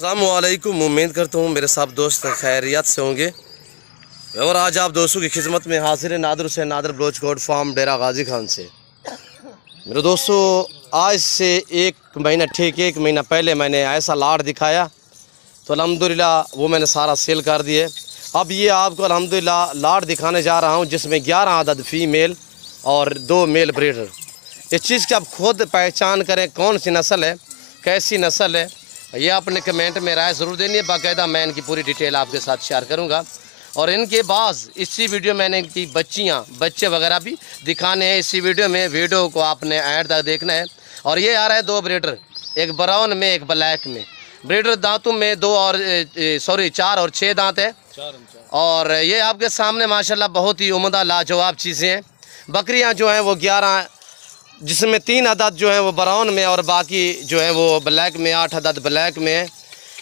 अस्सलामुअलैकुम। उम्मीद करता हूँ मेरे सब दोस्त खैरियत से होंगे और आज आप दोस्तों की खिदमत में हाजिर है नादर से नादर बलोच गोट फार्म डेरा गाजी खान से। मेरे दोस्तों आज से एक महीना पहले मैंने ऐसा लाड़ दिखाया तो अल्हम्दुलिल्लाह वो मैंने सारा सेल कर दिए। अब ये आपको अल्हम्दुलिल्लाह लाड़ दिखाने जा रहा हूँ जिसमें 11 अदद फीमेल और 2 मेल ब्रीडर। इस चीज़ की आप खुद पहचान करें कौन सी नस्ल है, कैसी नस्ल है, ये आपने कमेंट में राय ज़रूर देनी है। बाकायदा मैं इनकी पूरी डिटेल आपके साथ शेयर करूँगा और इनके बाद इसी वीडियो में इनकी बच्चे वगैरह भी दिखाने हैं। इसी वीडियो को आपने ऐड तक देखना है। और ये आ रहा है 2 ब्रीडर, एक ब्राउन में एक ब्लैक में। ब्रीडर दांतों में 4 और 6 दांत है और ये आपके सामने माशाल्लाह बहुत ही उम्दा लाजवाब चीज़ें हैं। बकरियां जो हैं वो 11, जिसमें 3 अदद जो है वो ब्राउन में और बाकी जो है वो ब्लैक में, 8 अदद ब्लैक में है।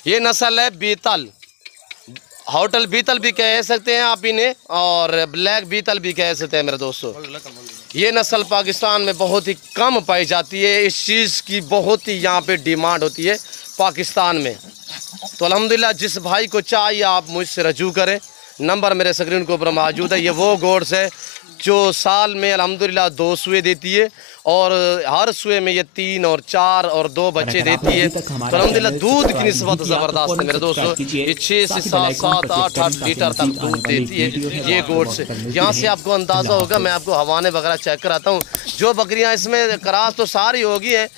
ये नस्ल है बीतल, होटल बीतल भी कह सकते हैं आप इन्हें और ब्लैक बीतल भी कह सकते हैं। मेरे दोस्तों ये नस्ल पाकिस्तान में बहुत ही कम पाई जाती है। इस चीज़ की बहुत ही यहाँ पे डिमांड होती है पाकिस्तान में। तो अल्हम्दुलिल्लाह जिस भाई को चाहिए आप मुझसे रजू करें, नंबर मेरे स्क्रीन के ऊपर मौजूद है। ये वो गोड्स है जो साल में अल्हम्दुलिल्लाह 2 सुए देती है और हर सुए में ये 3 और 4 और 2 बच्चे देती है। तो अल्हम्दुलिल्लाह दूध की निस्बत ज़बरदस्त है मेरे दोस्तों। ये 6 से 7, 8 लीटर तक दूध देती है ये गोड्स। यहाँ से आपको अंदाज़ा होगा, मैं आपको हवाने वगैरह चेक कराता हूँ। जो बकरियाँ इसमें क्रास तो सारी होगी हैं,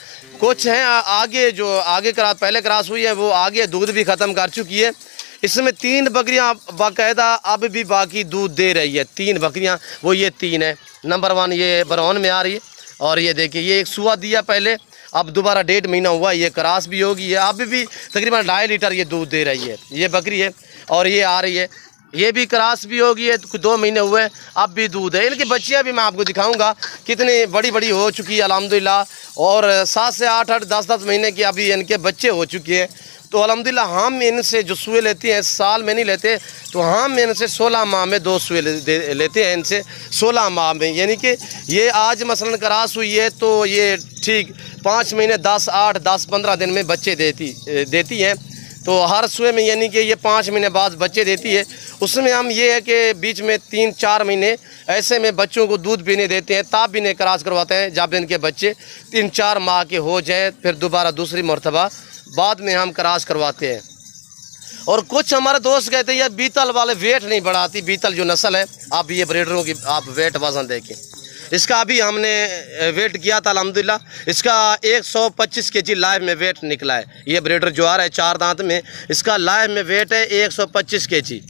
कुछ हैं आगे जो आगे पहले क्रास हुई है वो आगे दूध भी ख़त्म कर चुकी है। इसमें 3 बकरियां बाकायदा अब भी बाकी दूध दे रही है। 3 बकरियां वो ये 3 है। नंबर 1 ये ब्राउन में आ रही है और ये देखिए ये एक सुआ दिया पहले, अब दोबारा 1.5 महीना हुआ, ये क्रास भी होगी। ये अब भी तकरीबन 2.5 लीटर ये दूध दे रही है ये बकरी है। और ये आ रही है, ये भी क्रास भी होगी, है 2 महीने हुए अब भी दूध है। इनकी बच्चियाँ भी मैं आपको दिखाऊँगा कितनी बड़ी बड़ी हो चुकी है अल्हम्दुलिल्लाह। और 7 से 8, 10 महीने की अभी इनके बच्चे हो चुके हैं। तो अल्हम्दुलिल्लाह हम इनसे जो सुए लेते हैं साल में नहीं लेते, तो हम इनसे 16 माह में 2 सुए लेते हैं इनसे 16 माह में। यानी कि ये आज मसलन क्रास हुई है तो ये ठीक 5 महीने 10, 8, 10, 15 दिन में बच्चे देती हैं। तो हर सुए में यानी कि ये 5 महीने बाद बच्चे देती है। उसमें हम ये है कि बीच में 3-4 महीने ऐसे में बच्चों को दूध पीने देते हैं, ताप भी क्रॉस करवाते हैं। जब इनके बच्चे 3-4 माह के हो जाएँ फिर दोबारा दूसरी मरतबा बाद में हम क्रॉस करवाते हैं। और कुछ हमारे दोस्त कहते हैं यार बीतल वाले वेट नहीं बढ़ाती। बीतल जो नस्ल है, आप ये ब्रीडरों की आप वेट वज़न देखें, इसका अभी हमने वेट किया था अल्हम्दुलिल्लाह, इसका 125 kg लाइव में वेट निकला है। ये ब्रीडर जो आ रहा है 4 दांत में, इसका लाइव में वेट है 125 kg।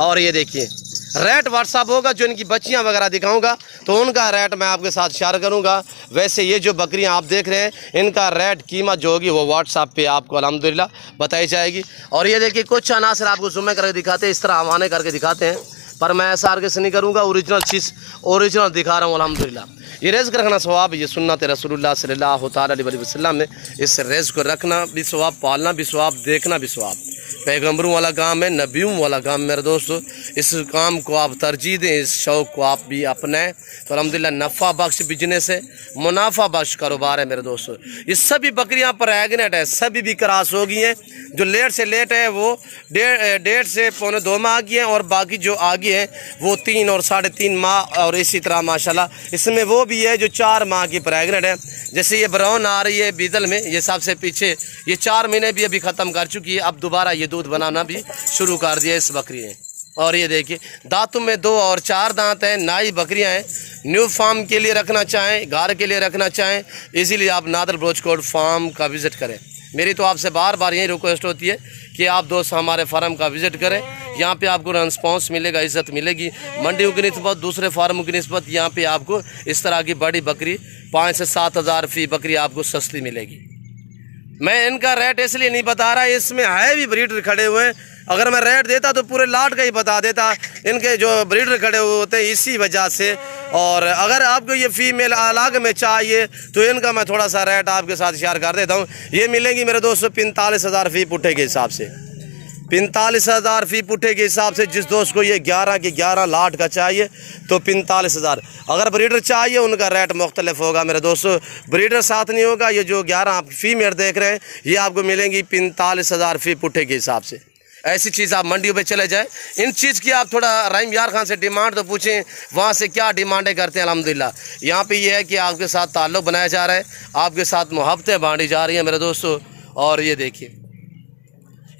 और ये देखिए रेट व्हाट्सअप होगा, जो इनकी बच्चियां वगैरह दिखाऊंगा तो उनका रेट मैं आपके साथ शेयर करूंगा। वैसे ये जो बकरियां आप देख रहे हैं इनका रेट कीमत जो होगी वो व्हाट्सअप पे आपको अल्हम्दुलिल्लाह बताई जाएगी। और ये देखिए कुछ अनासर आपको ज़ूम करके दिखाते हैं, इस तरह हवाने करके दिखाते हैं, पर मैं ऐसा आगे से नहीं करूँगा, ओरिजिनल चीज़ ओरिजिनल दिखा रहा हूँ अल्हम्दुलिल्लाह। ये रिज़्क़ रखना सवाब, ये सुन्नत रसूलुल्लाह सल्लल्लाहु अलैहि वसल्लम में, इस रिज़्क़ को रखना भी सवाब, पालना भी सवाब, देखना भी सवाब। पैगम्बरों वाला काम है, नबियों वाला काम। मेरे दोस्तों इस काम को आप तरजीह दें, इस शौक़ को आप भी अपनाएं तो अल्हम्दुलिल्लाह नफ़ा बख्श बिजनेस है, मुनाफा बख्श कारोबार है। मेरे दोस्तों ये सभी बकरियां प्रेग्नेंट है, सभी भी क्रॉस हो गई हैं। जो लेट से लेट है वो 1.5 से 2.25 माह की हैं और बाकी जो आगे हैं वो 3 और 3.5 माह। और इसी तरह माशाल्लाह इसमें वो भी है जो 4 माह की प्रेग्नेंट है। जैसे ये ब्राउन आ रही है बीतल में, ये सबसे पीछे ये 4 महीने भी अभी ख़त्म कर चुकी है, अब दोबारा ये दूध बनाना भी शुरू कर दिया इस बकरी ने। और ये देखिए दांतों में 2 और 4 दांत हैं, नाई बकरियां हैं। न्यू फार्म के लिए रखना चाहें, घर के लिए रखना चाहें, इसीलिए आप नादर बलोच गोट फार्म का विज़िट करें। मेरी तो आपसे बार बार यही रिक्वेस्ट होती है कि आप दोस्त हमारे फार्म का विज़िट करें। यहाँ पे आपको रिस्पॉन्स मिलेगा, इज़्ज़त मिलेगी। मंडियों की निस्बत, दूसरे फार्मों की निस्बत यहाँ पे आपको इस तरह की बड़ी बकरी 5 से 7 हज़ार फी बकरी आपको सस्ती मिलेगी। मैं इनका रेट इसलिए नहीं बता रहा, इसमें है भी ब्रीडर खड़े हुए हैं। अगर मैं रेट देता तो पूरे लाट का ही बता देता, इनके जो ब्रीडर खड़े हुए होते हैं इसी वजह से। और अगर आपको ये फीमेल अलग में चाहिए तो इनका मैं थोड़ा सा रेट आपके साथ शेयर कर देता हूँ। ये मिलेंगी मेरे दोस्तों 45,000 फी पुट्ठे के हिसाब से। 45,000 फी पुट्ठे के हिसाब से। जिस दोस्त को ये 11 की 11 लाट का चाहिए तो 45,000। अगर ब्रीडर चाहिए उनका रेट मुख्तलिफ होगा मेरे दोस्तों, ब्रीडर साथ नहीं होगा। ये जो 11 आप फीमेल देख रहे हैं ये आपको मिलेंगी 45,000 फी पुट्ठे के हिसाब से। ऐसी चीज़ आप मंडियों पे चले जाए, इन चीज़ की आप थोड़ा रहीम यार खान से डिमांड तो पूछें वहाँ से क्या डिमांडें करते हैं। अल्हम्दुलिल्लाह यहाँ पे ये है कि आपके साथ ताल्लुक़ बनाया जा रहा है, आपके साथ मोहब्बतें बांटी जा रही हैं मेरे दोस्तों। और ये देखिए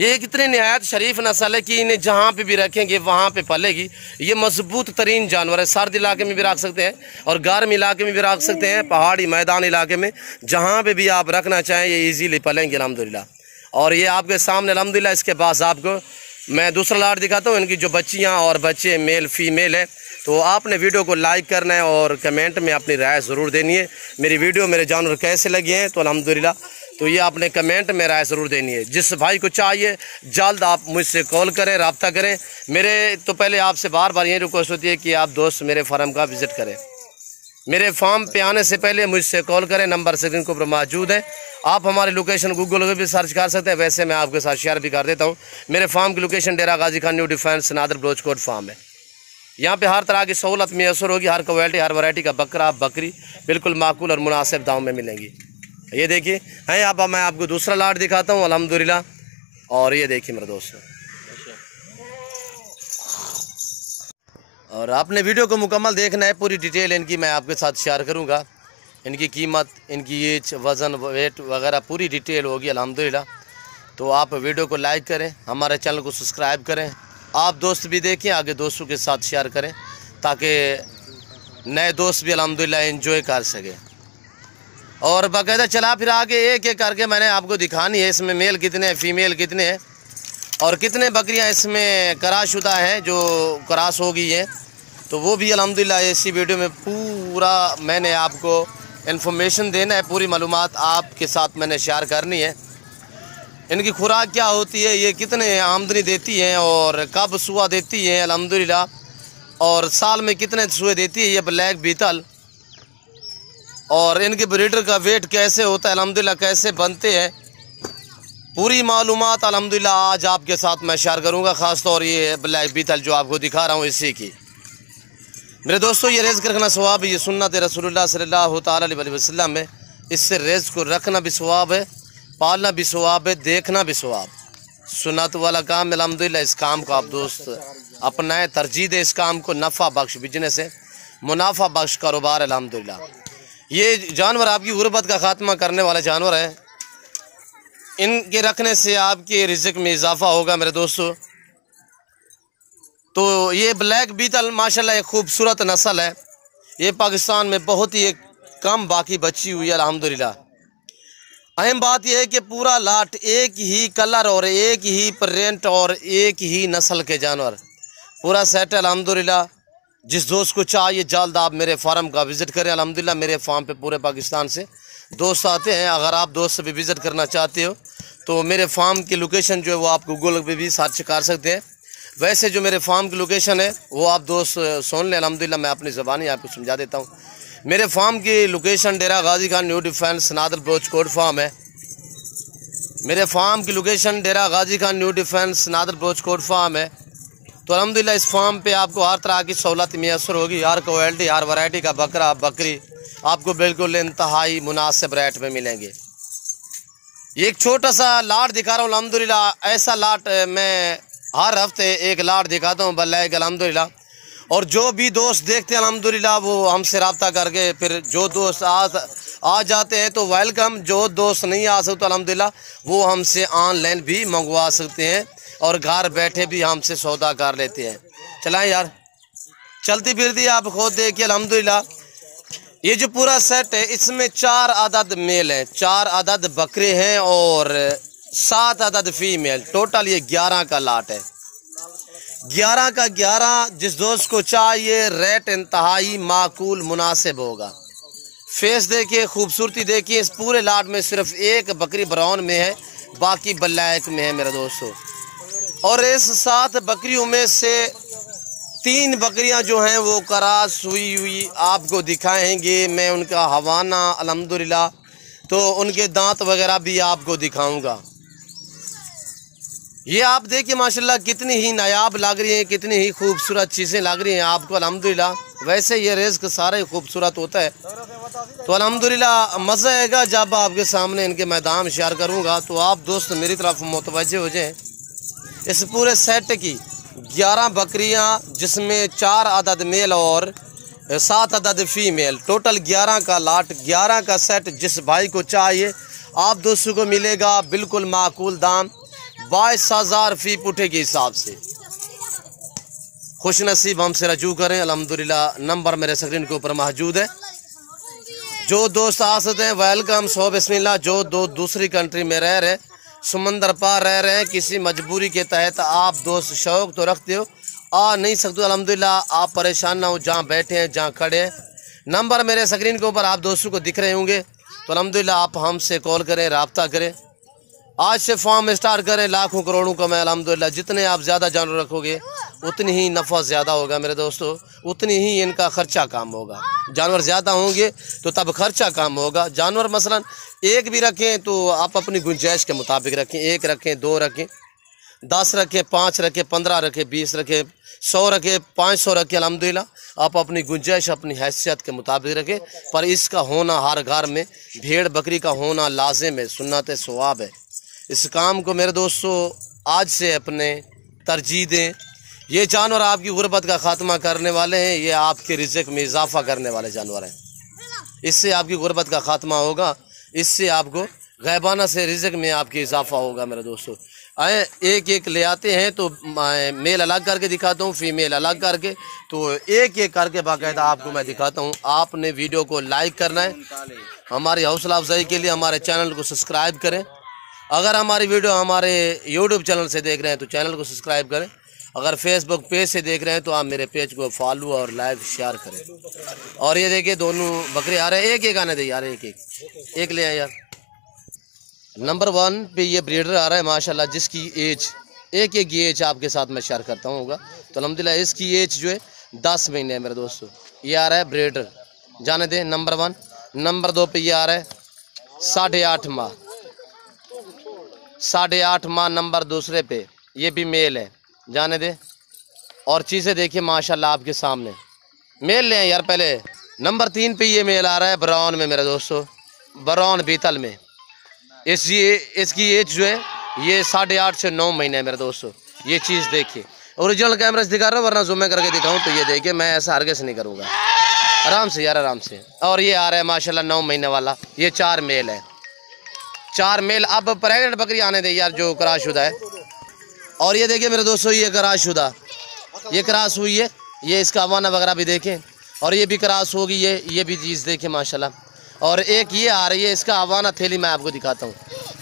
ये कितनी नहायत शरीफ नस्ल है कि इन्हें जहाँ पे भी रखेंगे वहाँ पे पलेगी। ये मजबूत तरीन जानवर है, सर्द इलाके में भी रख सकते हैं और गर्म इलाके में भी रख सकते हैं, पहाड़ी मैदान इलाके में जहाँ पे भी आप रखना चाहें ये इजीली पलेंगे अल्हम्दुलिल्लाह। और ये आपके सामने अल्हम्दुलिल्लाह इसके पास आपको मैं दूसरा लाट दिखाता हूँ। इनकी जो बच्चियाँ और बच्चे मेल फीमेल है, तो आपने वीडियो को लाइक करना है और कमेंट में अपनी राय ज़रूर देनी है। मेरी वीडियो मेरे जानवर कैसे लगे हैं तो अल्हम्दुलिल्लाह तो ये आपने कमेंट में राय ज़रूर देनी है। जिस भाई को चाहिए जल्द आप मुझसे कॉल करें, रब्ता करें। मेरे तो पहले आपसे बार बार यही रिक्वेस्ट होती है कि आप दोस्त मेरे फार्म का विज़िट करें। मेरे फार्म पे आने से पहले मुझसे कॉल करें, नंबर स्क्रीन के ऊपर मौजूद है। आप हमारी लोकेशन गूगल पे भी सर्च कर सकते हैं, वैसे मैं आपके साथ शेयर भी कर देता हूँ। मेरे फार्म की location Dera Ghazi Khan new defence Nadar Baloch coat farm है। यहाँ पे हर तरह की सहूलत मैसर होगी, हर क्वालिटी हर वैरायटी का बकरा बकरी बिल्कुल माकूल और मुनासिब दाम में मिलेंगी। ये देखिए हैं आप, मैं आपको दूसरा लाट दिखाता हूँ अल्हम्दुलिल्लाह। और ये देखिए मेरे दोस्तों, और आपने वीडियो को मुकम्मल देखना है, पूरी डिटेल इनकी मैं आपके साथ शेयर करूँगा। इनकी कीमत, इनकी एज, वज़न, वेट वगैरह पूरी डिटेल होगी अल्हम्दुलिल्लाह। तो आप वीडियो को लाइक करें, हमारे चैनल को सब्सक्राइब करें, आप दोस्त भी देखें, आगे दोस्तों के साथ शेयर करें ताकि नए दोस्त भी अल्हम्दुलिल्लाह एंजॉय कर सके। और बाकायदा चला फिर आगे एक एक करके मैंने आपको दिखानी है इसमें मेल कितने हैं, फीमेल कितने हैं और कितने बकरियां इसमें कराशुदा हैं जो क्रॉस हो गई हैं। तो वो भी अल्हम्दुलिल्लाह इसी वीडियो में पूरा मैंने आपको इन्फॉर्मेशन देना है, पूरी मालूमात आपके साथ मैंने शेयर करनी है। इनकी खुराक क्या होती है, ये कितने आमदनी देती हैं और कब सुआ देती हैं अल्हम्दुलिल्लाह, और साल में कितने सुए देती है ये ब्लैक बीतल, और इनके ब्रीडर का वेट कैसे होता है अल्हम्दुलिल्लाह, कैसे बनते हैं, पूरी मालूमात अल्हम्दुलिल्लाह आज आपके साथ मैं शेयर करूंगा। ख़ास तौर ये ब्लैक बीतल जो आपको दिखा रहा हूँ इसी की। मेरे दोस्तों ये रिज़्क़ रखना सवाब है, ये सुन्नत रसूलुल्लाह सल्लल्लाहु अलैहि वसल्लम है। इससे रिज़्क़ को रखना भी सवाब है, पालना भी सवाब है, देखना भी सवाब। सुन्नत वाला काम अल्हम्दुलिल्लाह, इस काम को आप दोस्त अपनाएं, तरजीह दे इस काम को। नफ़ा बख्श बिजनेस है, मुनाफा बख्श कारोबार अल्हम्दुलिल्लाह। ये जानवर आपकी गुर्बत का ख़ात्मा करने वाले जानवर हैं। इनके रखने से आपके रिज़्क़ में इजाफ़ा होगा मेरे दोस्तों। तो ये ब्लैक बीतल माशाल्लाह एक खूबसूरत नस्ल है, ये पाकिस्तान में बहुत ही कम बाकी बची हुई है अल्हम्दुलिल्लाह। अहम बात यह है कि पूरा लाट एक ही कलर और एक ही प्रिंट और एक ही नस्ल के जानवर पूरा सेट है अल्हम्दुलिल्लाह। जिस दोस्त को चाहिए जल्द आप मेरे फार्म का विज़िट करें अल्हम्दुलिल्लाह। मेरे फार्म पे पूरे पाकिस्तान से दोस्त आते हैं, अगर आप दोस्त से भी विज़िट करना चाहते हो तो मेरे फार्म की लोकेशन जो है वो आप गूगल पे भी सर्च कर सकते हैं। वैसे जो मेरे फार्म की लोकेशन है वो आप दोस्त सुन लें अल्हम्दुलिल्लाह, मैं अपनी ज़बानी आपको समझा देता हूँ। मेरे फार्म की location Dera Ghazi Khan new defence Nadar Baloch coat farm है। मेरे फार्म की location Dera Ghazi Khan new defence Nadar Baloch coat farm है। तो अल्हम्दुलिल्लाह इस फार्म पे आपको हर तरह की सहूलत मैसर होगी, हर क्वालिटी हर वैरायटी का बकरा बकरी आपको बिल्कुल इंतहाई मुनासिब रेट में मिलेंगे। ये एक छोटा सा लाट दिखा रहा हूँ अल्हम्दुलिल्लाह। ऐसा लाट मैं हर हफ्ते एक लाट दिखाता हूँ ब्लैक अल्हम्दुलिल्लाह। और जो भी दोस्त देखते हैं अल्हम्दुलिल्लाह वो हमसे रब्ता करके फिर जो दोस्त आ जाते हैं तो वेलकम, जो दोस्त नहीं आ सकते अल्हम्दुलिल्लाह वो हमसे ऑनलाइन भी मंगवा सकते हैं और घर बैठे भी हमसे सौदा कर लेते हैं। चलाएं यार, चलती फिरती आप खुद देखिए अल्हम्दुलिल्लाह। ये जो पूरा सेट है इसमें 4 अदद मेल हैं, 4 अदद बकरे हैं और 7 अदद फीमेल। टोटल ये 11 का लाट है, 11 का 11। जिस दोस्त को चाहिए रेट इंतहाई माकूल मुनासिब होगा। फेस देखिए, खूबसूरती देखिए। इस पूरे लाट में सिर्फ एक बकरी ब्राउन में है, बाकी ब्लैक में है मेरे दोस्तों। और इस 7 बकरियों में से 3 बकरियां जो हैं वो क्रॉस हुई आपको दिखाएंगे। मैं उनका हवाना अल्हम्दुलिल्लाह, तो उनके दांत वगैरह भी आपको दिखाऊंगा। ये आप देखिए माशाल्लाह कितनी ही नायाब लग रही हैं, कितनी ही खूबसूरत चीज़ें लग रही हैं आपको अल्हम्दुलिल्लाह। वैसे ये रिज़्क़ सारा ही खूबसूरत होता है, तो अल्हम्दुलिल्लाह मज़ा आएगा जब आपके सामने इनके मैदान शेयर करूँगा। तो आप दोस्त मेरी तरफ मुतवज्जे हो जाएँ। इस पूरे सेट की 11 बकरियाँ, जिसमें 4 अदद मेल और 7 अदद फीमेल, टोटल 11 का लाट, 11 का सेट जिस भाई को चाहिए आप दोस्तों को मिलेगा बिल्कुल माकूल दाम, 22,000 फी पुठे के हिसाब से। खुश नसीब हमसे रजू करें अल्हम्दुलिल्लाह। नंबर मेरे स्क्रीन के ऊपर मौजूद है। जो दोस्त आ सकते हैं वेलकम, सो बिस्मिल्लाह। जो दूसरी कंट्री में रह रहे, समंदर पार रह रहे हैं, किसी मजबूरी के तहत आप दोस्त शौक तो रखते हो, आ नहीं सकते अल्हम्दुलिल्लाह, आप परेशान ना हो, जहाँ बैठे हैं जहाँ खड़े हैं। नंबर मेरे स्क्रीन के ऊपर आप दोस्तों को दिख रहे होंगे, तो अल्हम्दुलिल्लाह आप हमसे कॉल करें, रब्ता करें। आज से फार्म स्टार्ट करें, लाखों करोड़ों कमाएं अल्हम्दुलिल्लाह। जितने आप ज़्यादा जानवर रखोगे उतनी ही नफ़ा ज़्यादा होगा मेरे दोस्तों, उतनी ही इनका ख़र्चा कम होगा। जानवर ज़्यादा होंगे तो तब खर्चा कम होगा। जानवर मसलन एक भी रखें तो आप अपनी गुंजाइश के मुताबिक रखें, 1 रखें, 2 रखें, 10 रखें, 5 रखें, 15 रखें, 20 रखें, 100 रखें, 500 रखें अल्हम्दुलिल्लाह। आप अपनी गुंजाइश अपनी हैसियत के मुताबिक रखें, पर इसका होना हर घर में, भेड़ बकरी का होना लाजिम है, सुन्नत सवाब है। इस काम को मेरे दोस्तों आज से अपने तरजीह दें। ये जानवर आपकी गुर्बत का ख़ात्मा करने वाले हैं, ये आपके रिज़्क़ में इजाफ़ा करने वाले जानवर हैं। इससे आपकी गुर्बत का ख़ात्मा होगा, इससे आपको गैबाना से रिज़्क़ में आपकी इजाफ़ा होगा मेरे दोस्तों। आए एक एक ले आते हैं, तो मेल अलग करके दिखाता हूँ, फीमेल अलग करके, तो एक एक करके बाकायदा आपको मैं दिखाता हूँ। आपने वीडियो को लाइक करना है, हमारी हौसला अफजाई के लिए हमारे चैनल को सब्सक्राइब करें। अगर हमारी वीडियो हमारे यूट्यूब चैनल से देख रहे हैं तो चैनल को सब्सक्राइब करें। अगर फेसबुक पेज से देख रहे हैं तो आप मेरे पेज को फॉलो और लाइक शेयर करें। और ये देखिए दोनों बकरे आ रहे हैं, एक एक आने दे यार, एक ले आए यार। नंबर 1 पे ये ब्रीडर आ रहा है माशाल्लाह, जिसकी एज एक एज आपके साथ मैं शेयर करता हूँ होगा। तो अल्हम्दुलिल्लाह इसकी एज जो है 10 महीने है मेरे दोस्तों। ये आ रहा है ब्रीडर, जाने दें नंबर 1। नंबर 2 पे ये आ रहा है 8.5 माह, 8.5 माह नंबर दूसरे पे, ये भी मेल है, जाने दे। और चीज़ें देखिए माशाल्लाह आपके सामने, मेल ले यार पहले। नंबर 3 पे ये मेल आ रहा है ब्राउन में मेरे दोस्तों, ब्राउन बीतल में। इसकी एज जो है ये 8.5 से 9 महीने है मेरे दोस्तों। ये चीज़ देखिए, ओरिजिनल कैमरा से दिखा रहा हूँ, वरना जूम करके दिखाऊँ तो ये देखिए, मैं ऐसा हरगिज़ नहीं करूँगा, आराम से यार आराम से। और ये आ रहा है माशाल्लाह 9 महीने वाला, ये 4 मेल है, 4 मेल। अब प्रेगनेंट बकरी आने दे यार जो क्रॉसशुदा है। और ये देखिए मेरे दोस्तों ये क्रॉसशुदा, ये क्रॉस हुई है, ये इसका अवाना वगैरह भी देखें, और ये भी क्रॉस होगी, ये भी चीज़ देखें माशाल्लाह। और एक ये आ रही है, इसका अवाना थैली मैं आपको दिखाता हूँ,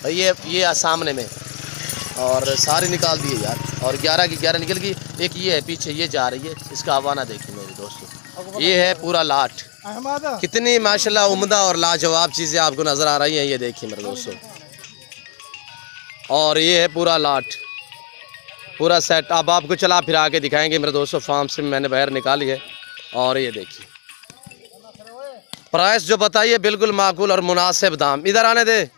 ये सामने में, और सारी निकाल दिए यार, और 11 की 11 निकल गई। एक ये है पीछे, ये जा रही है, इसका अवाना देखिए मेरे दोस्तों। ये है पूरा लाट, कितनी माशाल्लाह उम्दा और लाजवाब चीज़ें आपको नज़र आ रही हैं, ये देखिए मेरे दोस्तों। और ये है पूरा लाट, पूरा सेट। अब आपको चला फिरा के दिखाएंगे मेरे दोस्तों, फार्म से मैंने बाहर निकाली है। और ये देखिए प्राइस जो बताइए बिल्कुल माकूल और मुनासिब दाम। इधर आने दे।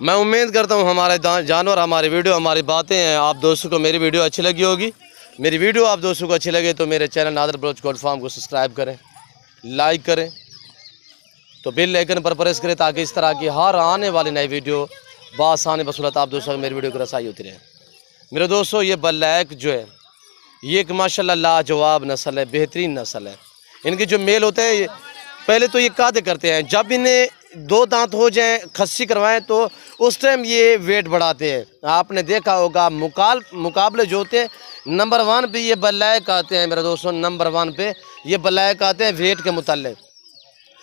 मैं उम्मीद करता हूँ हमारे जानवर, हमारी वीडियो, हमारी बातें हैं, आप दोस्तों को मेरी वीडियो अच्छी लगी होगी। मेरी वीडियो आप दोस्तों को अच्छी लगे तो मेरे channel Nadar Baloch goat farm को सब्सक्राइब करें, लाइक करें, तो बेल आइकन पर प्रेस करें, ताकि इस तरह की हर आने वाली नई वीडियो बासानी बसूलत आप दोस्तों को मेरी वीडियो को रसाई होती रहे। मेरे दोस्तों ये ब्लैक जो है ये एक माशाल्लाह लाजवाब नस्ल है, बेहतरीन नस्ल है। इनके जो मेल होते हैं पहले तो ये कादे करते हैं, जब इन्हें 2 दांत हो जाएं, खस्सी करवाएं तो उस टाइम ये वेट बढ़ाते हैं। आपने देखा होगा मुकाबले जो होते हैं, नंबर 1 पे ये ब्लैक आते हैं मेरे दोस्तों, नंबर 1 पे ये ब्लैक आते हैं वेट के मुताल्लिक।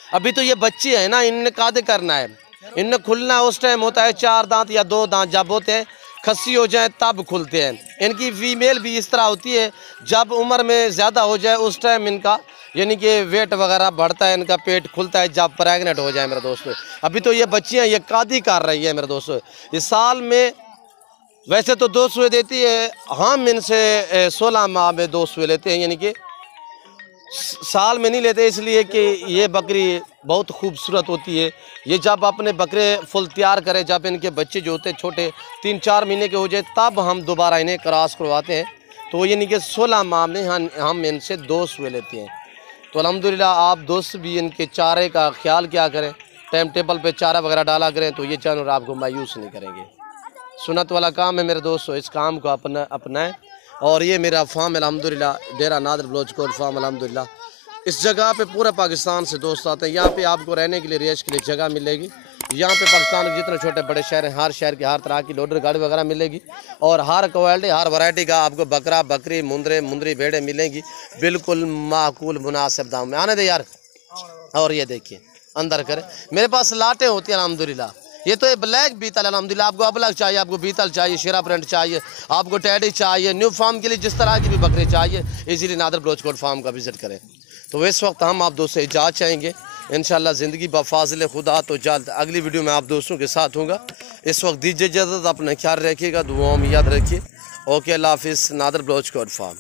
अभी तो ये बच्चे हैं ना, इनने कादे करना है, इनने खुलना उस टाइम होता है 4 दांत या 2 दांत जब होते हैं, खस्सी हो जाए तब खुलते हैं। इनकी फीमेल भी इस तरह होती है, जब उम्र में ज़्यादा हो जाए उस टाइम इनका यानी कि वेट वगैरह बढ़ता है, इनका पेट खुलता है जब प्रेगनेंट हो जाए मेरे दोस्तों। अभी तो ये बच्चियाँ ये कादी कर रही है मेरे दोस्तों। इस साल में वैसे तो 2 सुए देती है, हम इनसे 16 माह में 2 सुए लेते हैं, यानी कि साल में नहीं लेते, इसलिए कि ये बकरी बहुत खूबसूरत होती है। ये जब अपने बकरे फुल तैयार करें, जब इनके बच्चे जो होते हैं छोटे 3-4 महीने के हो जाए, तब हम दोबारा इन्हें क्रॉस करवाते हैं। तो यानी कि 16 माह में हम इनसे 2 सुए लेते हैं। तो अल्हम्दुलिल्लाह आप दोस्त भी इनके चारे का ख्याल क्या करें, टाइम टेबल पे चारा वगैरह डाला करें, तो ये जानवर आपको मायूस नहीं करेंगे। सुन्नत वाला काम है मेरे दोस्तों, इस काम को अपनाएं। और ये मेरा फार्म अल्हम्दुलिल्लाह डेरा नादर बलोच कोट फार्म अल्हम्दुलिल्लाह। इस जगह पे पूरे पाकिस्तान से दोस्त आते हैं। यहाँ पे आपको रहने के लिए, रिहाइश के लिए जगह मिलेगी। यहाँ पे पाकिस्तान के जितने छोटे बड़े शहर हैं, हर शहर के हर तरह की लोडर गाड़ी वगैरह मिलेगी। और हर क्वालिटी, हर वैरायटी का आपको बकरा, बकरी, मुंदरी भेड़ें मिलेंगी, बिल्कुल माकूल मुनासिब दाम में। आने दे यार। और ये देखिए अंदर करें, मेरे पास लाटें होती हैं अल्हम्दुलिल्लाह। ये तो ये ब्लैक बीतल अल्हम्दुलिल्लाह। आपको अबलग चाहिए, आपको बीतल चाहिए, शेरा प्रिंट चाहिए, आपको टैडी चाहिए, न्यू फार्म के लिए जिस तरह की भी बकरी चाहिए, easily Nadar Baloch coat farm का विजिट करें। तो इस वक्त हम आप दोस्तों इजाज़त चाहेंगे। इंशाल्लाह ज़िंदगी बफाजिल खुदा तो जल्द अगली वीडियो में आप दोस्तों के साथ होगा। इस वक्त दीजिए इजाज़त, अपना ख्याल रखिएगा, दुआओं में याद रखिए। ओके, अल्लाह हाफिज़। Nadar Baloch coat farm.